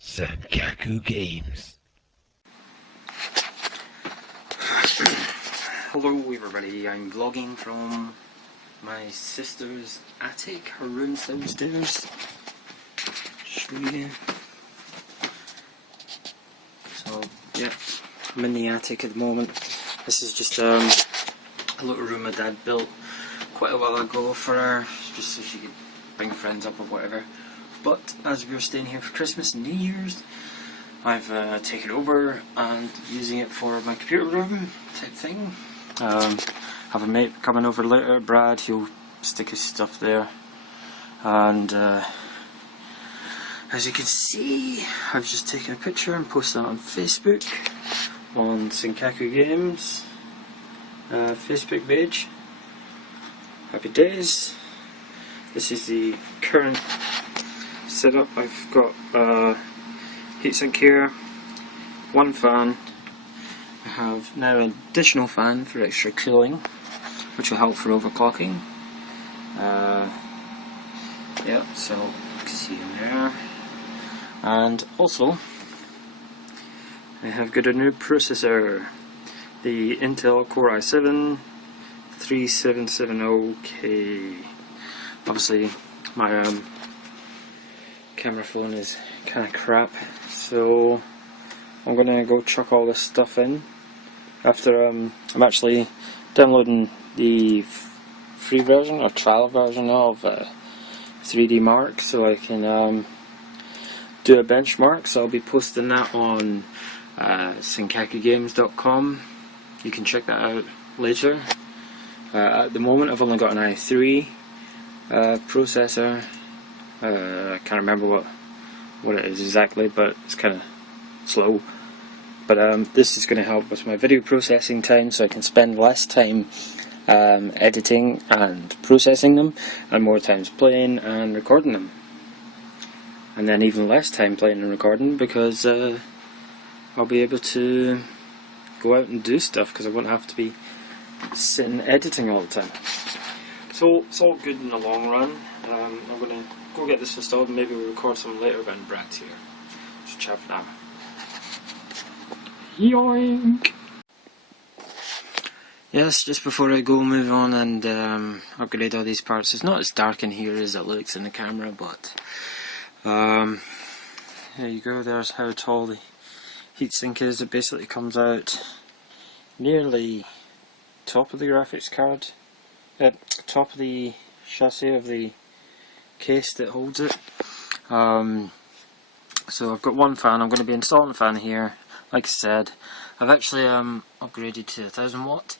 Senkaku Games. Hello everybody, I'm vlogging from my sister's attic, her room's downstairs. Show you. So yeah, I'm in the attic at the moment. This is just a little room my dad built quite a while ago for her, just so she could bring friends up or whatever. But as we were staying here for Christmas and New Year's, I've taken over and using it for my computer room type thing. Have a mate coming over later, Brad, he'll stick his stuff there. And as you can see, I've just taken a picture and posted it on Facebook, on Senkaku Games Facebook page. Happy days. This is the current setup. I've got a heatsink here, one fan. I have now an additional fan for extra cooling, which will help for overclocking. Yeah, so you can see in there. And also, I have got a new processor, the Intel Core i7 3770K. Obviously, my camera phone is kind of crap, so I'm gonna go chuck all this stuff in. After I'm actually downloading the free version or trial version of 3D Mark, so I can do a benchmark. So I'll be posting that on senkakugames.com. You can check that out later. At the moment I've only got an i3 processor. I can't remember what it is exactly, but it's kind of slow. But this is going to help with my video processing time, so I can spend less time editing and processing them, and more times playing and recording them. And then even less time playing and recording, because I'll be able to go out and do stuff, because I won't have to be sitting editing all the time. So it's all good in the long run. I'm going to go get this installed and maybe we'll record some later when Brad's here. Just chat for now. Yoink! Yes, just before I go, move on and upgrade all these parts. It's not as dark in here as it looks in the camera, but there you go. There's how tall the heatsink is. It basically comes out nearly top of the graphics card, top of the chassis of the case that holds it. So I've got one fan. I'm going to be installing a fan here. Like I said, I've actually upgraded to 1000 watt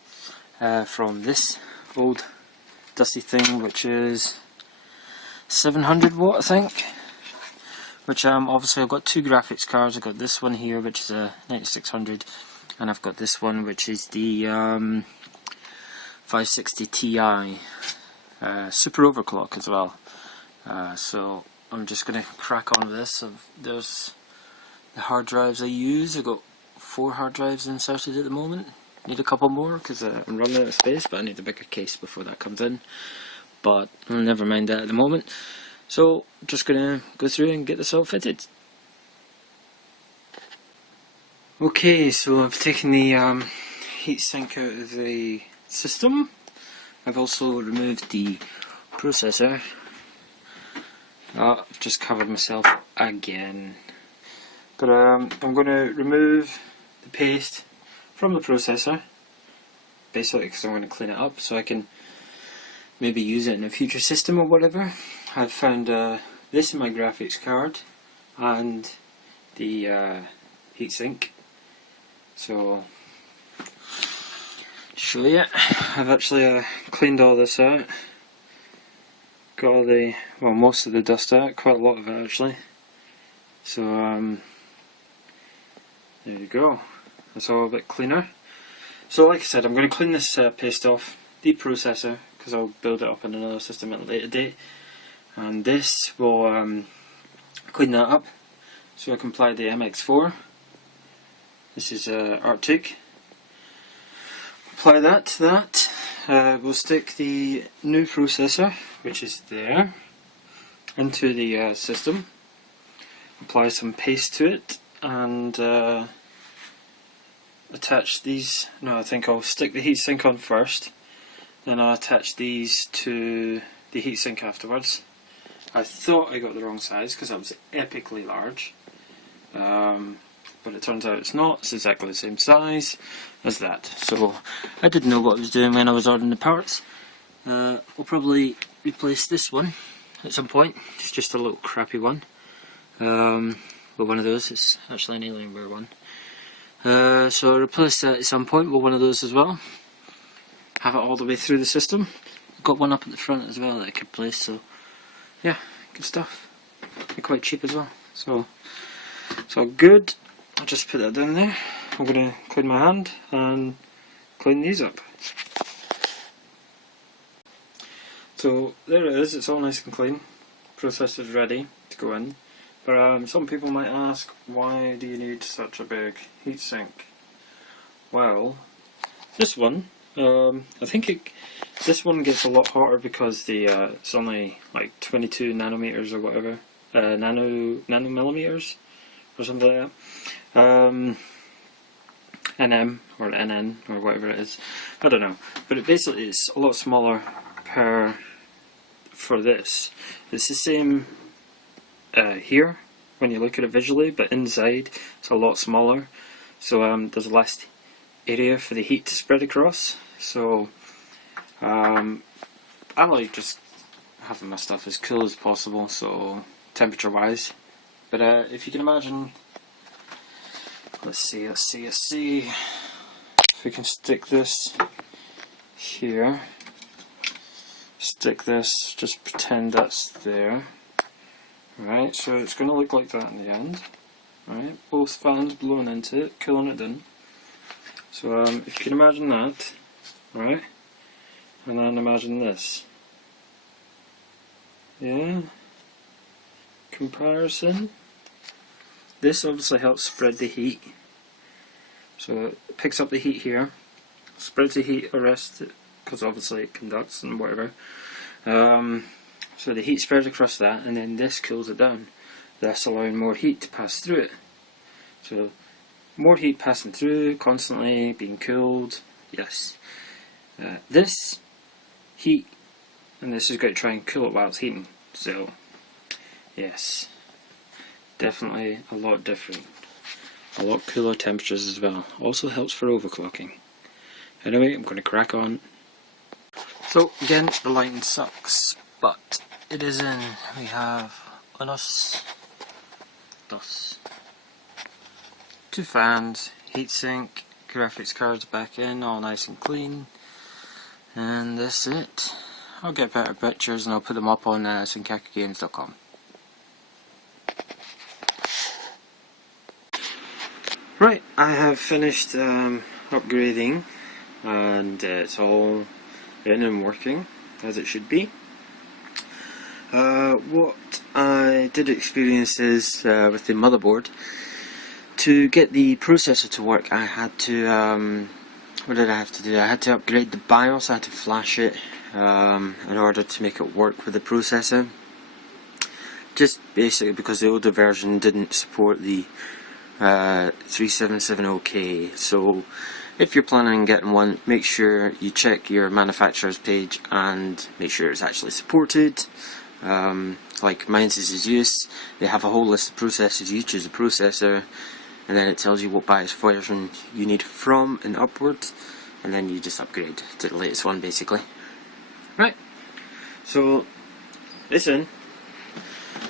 from this old dusty thing, which is 700 watt I think. Which obviously I've got two graphics cards. I've got this one here, which is a 9600, and I've got this one, which is the 560 Ti super overclock as well. So I'm just going to crack on with this. There's the hard drives I use. I've got 4 hard drives inserted at the moment. Need a couple more because I'm running out of space, but I need a bigger case before that comes in. But I'll never mind that at the moment. So I'm just going to go through and get this all fitted. Okay, so I've taken the heatsink out of the system. I've also removed the processor. I've just covered myself again. But I'm going to remove the paste from the processor, basically because I'm going to clean it up so I can maybe use it in a future system or whatever. I've found this in my graphics card and the heatsink. So, show you, I've actually cleaned all this out. Got all the, well, most of the dust out, quite a lot of it actually. So there you go, that's all a bit cleaner. So like I said, I'm going to clean this paste off the processor, because I'll build it up in another system at a later date. And this will clean that up, so I can apply the MX4. This is Arctic. Apply that to that. We'll stick the new processor, which is there, into the system. apply some paste to it and attach these. No, I think I'll stick the heatsink on first, then I'll attach these to the heatsink afterwards. I thought I got the wrong size because that was epically large, but it turns out it's not. It's exactly the same size as that. So I didn't know what I was doing when I was ordering the parts. We'll probably replace this one at some point. It's just a little crappy one. With one of those. It's actually an Alienware one. So I'll replace that at some point with one of those as well. Have it all the way through the system. I've got one up at the front as well that I could place, so yeah, good stuff. They're quite cheap as well. So it's all good. I'll just put that down there. I'm going to clean my hand and clean these up. So there it is, it's all nice and clean. Processor's ready to go in. But some people might ask, why do you need such a big heatsink? Well, this one, I think this one gets a lot hotter because it's only like 22 nanometers or whatever, nanomillimeters or something like that. NM or NN or whatever it is, I don't know. But it basically is a lot smaller for this. It's the same here when you look at it visually, but inside it's a lot smaller, so there's less area for the heat to spread across. So I like just having my stuff as cool as possible, so temperature wise. But if you can imagine, let's see if we can stick this here, stick this, just pretend that's there. Right, so it's going to look like that in the end. Right, both fans blowing into it, cooling it down. So if you can imagine that, right, and then imagine this. Yeah, comparison. This obviously helps spread the heat. So it picks up the heat here, spreads the heat, arrests it, because obviously it conducts and whatever. So the heat spreads across that, and then this cools it down, thus allowing more heat to pass through it. So more heat passing through, constantly being cooled, yes. This heat, and this is going to try and cool it while it's heating, so yes, definitely a lot different. A lot cooler temperatures as well. Also helps for overclocking. Anyway, I'm going to crack on. So again, the lighting sucks, but it is in. We have unos, dos, 2 fans, heatsink, graphics cards back in, all nice and clean, and that's it. I'll get better pictures and I'll put them up on synkakagames.com. Right, I have finished upgrading, and it's all in and working as it should be. What I did experience is with the motherboard, to get the processor to work, I had to what did I have to do? I had to upgrade the BIOS. I had to flash it in order to make it work with the processor. Just basically because the older version didn't support the 3770K. So if you're planning on getting one, make sure you check your manufacturer's page and make sure it's actually supported. Like mine's is Zeus, they have a whole list of processors. You choose a processor, and then it tells you what BIOS version you need from and upwards, and then you just upgrade to the latest one basically. Right, so it's in.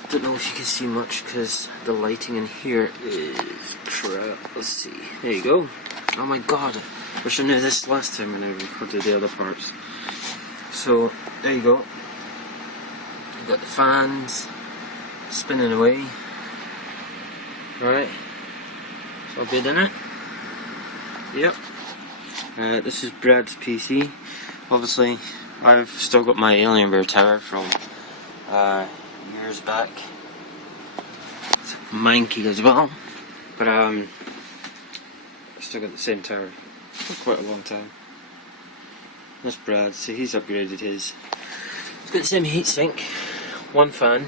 Don't know if you can see much because the lighting in here is crap. Let's see, there you go. Oh my god, I wish I knew this last time when I recorded the other parts. So there you go. You've got the fans spinning away. Alright, it's all good in it. Yep. This is Brad's PC. Obviously, I've still got my Alienware tower from years back. It's manky as well, but I've still got the same tower for quite a long time. That's Brad, so he's upgraded his. He's got the same heatsink, 1 fan,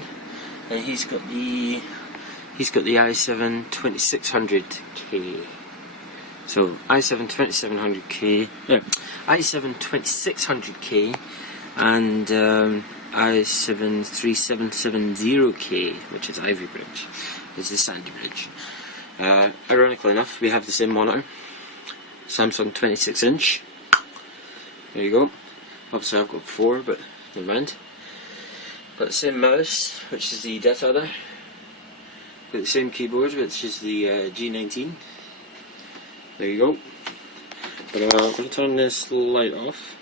and he's got the he's got the i7 2600K. So i7 2700K, i7 2600K, and i7 3770K, which is Ivy Bridge, is the Sandy Bridge. Ironically enough, we have the same monitor, Samsung 26-inch. There you go. Obviously I've got 4, but never mind. Got the same mouse, which is the Death Adder. Got the same keyboard, which is the G19. There you go. But I'm going to turn this light off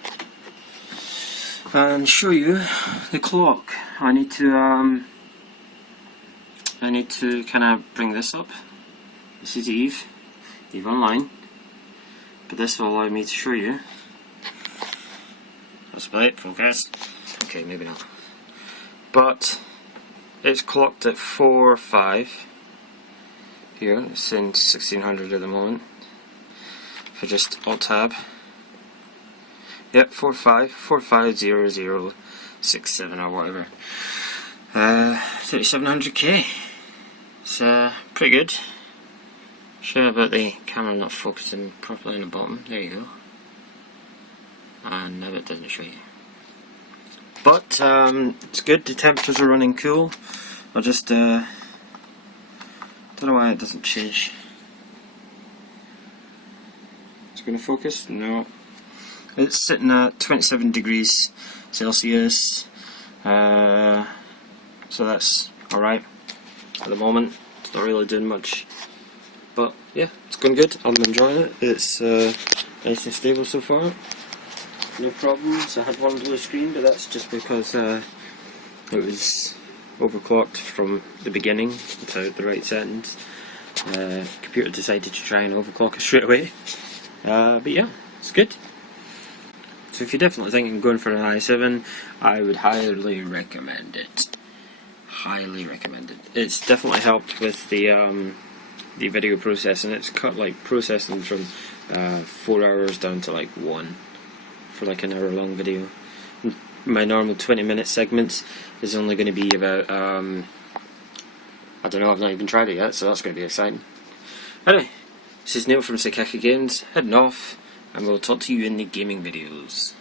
and show you the clock. I need to kind of bring this up. This is Eve Online. But this will allow me to show you. That's about it, focus. Okay, maybe not. But it's clocked at 4:05 here. It's in 1600 at the moment. If I just alt tab, yep, 450067 or whatever. 3700K. It's pretty good. Sorry about the camera not focusing properly on the bottom. There you go. And now it doesn't show you. But it's good. The temperatures are running cool. I'll just don't know why it doesn't change. It's going to focus? No. It's sitting at 27 degrees Celsius. So that's alright at the moment. It's not really doing much. But yeah, it's going good. I'm enjoying it. It's nice and stable so far. No problems. I had one blue screen, but that's just because it was overclocked from the beginning without the right settings. Computer decided to try and overclock it straight away. But yeah, it's good. So if you're definitely thinking of going for an i7, I would highly recommend it. Highly recommend it. It's definitely helped with the video processing. It's cut like processing from 4 hours down to like 1 for like an hour long video. My normal 20-minute segments is only going to be about I don't know, I've not even tried it yet, so that's going to be exciting. Anyway, this is Neil from Sakaki Games, heading off, and we'll talk to you in the gaming videos.